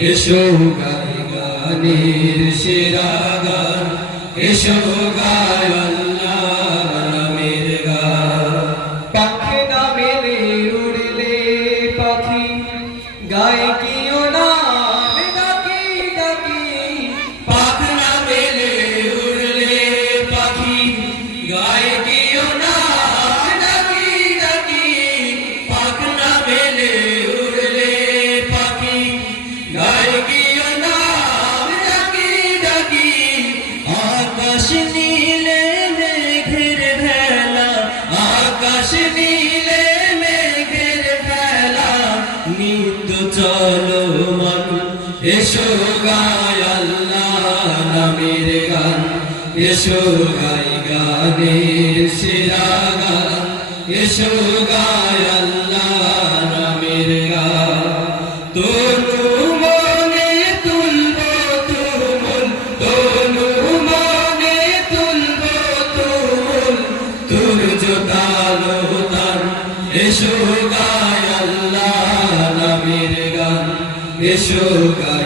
এসো গাই গানের সেরা গান এসো গায় এসো গায় আল্লাহ নামের গান, এসো গাই গানের সেরা গান, এসো গায় আল্লাহ নামের গান। তনু মনে তুলব তুমুল, তনু মনে তুলব তুমুল তোর। জোতালো তান এসো গায় আল্লাহ নামের গান, এসো গাই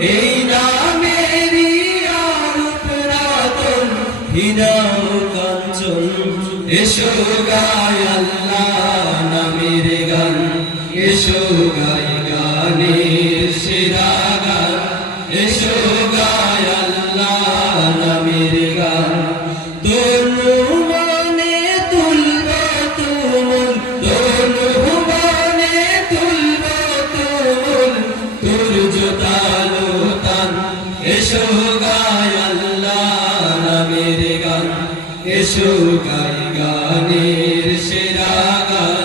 এই নামেরই অরূপ রতন হীরাও কাঞ্চন। এসো গায় আল্লাহ নামের গান, এসো গাই গানের সেরা গান। এসো গায় আল্লাহ নামের গান। এসো গাই গানের সেরা গান।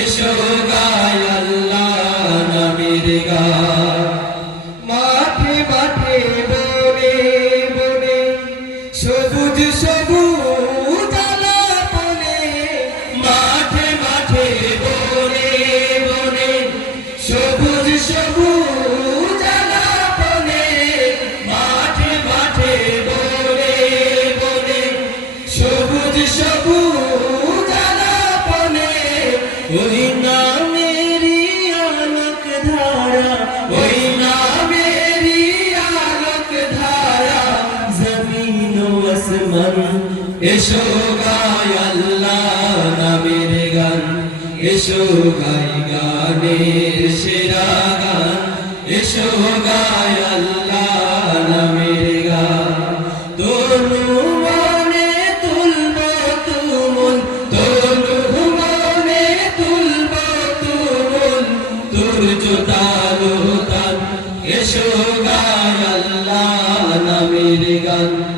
এসো গায় আল্লাহ নামের গান। মাঠে মাঠে বনে বনে সবুজ সবুজ এসো গায় আল্লাহ নামের গান, এসো গাই গানের সেরা গান, এসো গায় আল্লাহ নামের গান। তনু মনে তুলব তুমুল তনু মনে তুলব তুমুল তোর জোতালো তান এসো গায় আল্লাহ নামের গান।